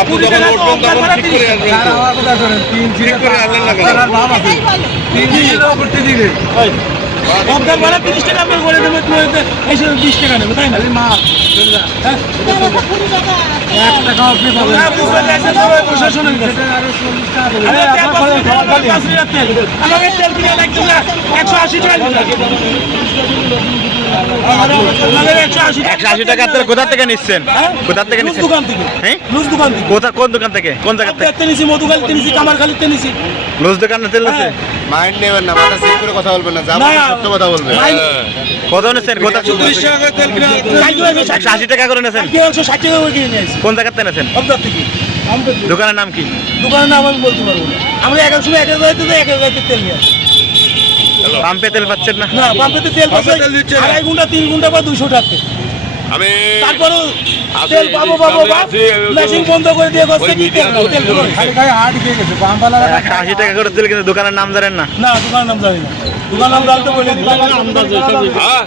আপনি যখন উঠবেন তখন ঠিক করে আসবেন তো। আমার কথা শোনেন, ঠিক করে আসলেন না কেন? আর ভাব আছে। 3 টাকা করতে দিবে। অবদান ভাড়া 30 টাকা আপনি করে দেবেন, এসে 20 টাকা নেবে, তাই না? খালি মাছ, চলে যা। হ্যাঁ? 1 টাকা আপনি পাবেন। হ্যাঁ, বুঝতে পারছেন, সবাই প্রশাসনের কাছে। সেটা আরো 40 টাকা দেবে। আরে, আপনার ঘরে খাওয়া খালি। 5 লিটার তেল। আমাকে তেল কিনে লাগছে না, 180 টাকা লিটার। আমাদের 180 টাকা। 180 টাকা আপনারা কোথা থেকে নিচ্ছেন? হ্যাঁ? কোথা থেকে লুজ নিচ্ছেন? দোকান থেকে। হ্যাঁ? লুজ দোকান থেকে। কোন দোকান থেকে? কোন জায়গা থেকে? আপনার নিছি, মধুখালীতে নিছি, কামারখালীতে নিছি। লুজ দোকানে তেল আছে? হ্যাঁ। মাইন্ড নেবেন না, মাথা সেট করে কথা বলবেন না, যা না, বলবেন সত্য কথা বলবেন। মাইন্ড- কত নিচ্ছেন? কোথা? 30 টাকা করে তেল কিনে আনতে হবে। কালকে হয়েছে 180 টাকা করে নিয়েছেন? 60 টাকা করে কিনে নিয়ে আসি। কোন জায়গাতে নিয়েছেন? অবদার থেকে। দোকানের নাম কি? দোকানের নাম আমি বলতে পারবো না। আমরা এক এক সময় এক এক জায়গাতে যাই, এক এক জায়গাতে তেল নিয়ে আসি। পাম্পে তেল পাচ্ছেন না? না, পাম্পেতে তেল পাম্পে পাচ্ছে তেল দিচ্ছে না। 2.5 ঘন্টা 3 ঘন্টা বা 200 টাকা। আমি তারপরে আছি, তেল পাবো আছি, মেশিন বন্ধ করে দিয়ে বসছে, কি তেল খাবো, তেল খাবো। খালি খাই হাট খেয়ে গেছে, বামপালারা 180 টাকা করে তেল, কিন্তু দোকানের নাম জানেন না? না, দোকানের নাম জানি না। দোকানের নাম জানতে বলে দিই। হ্যাঁ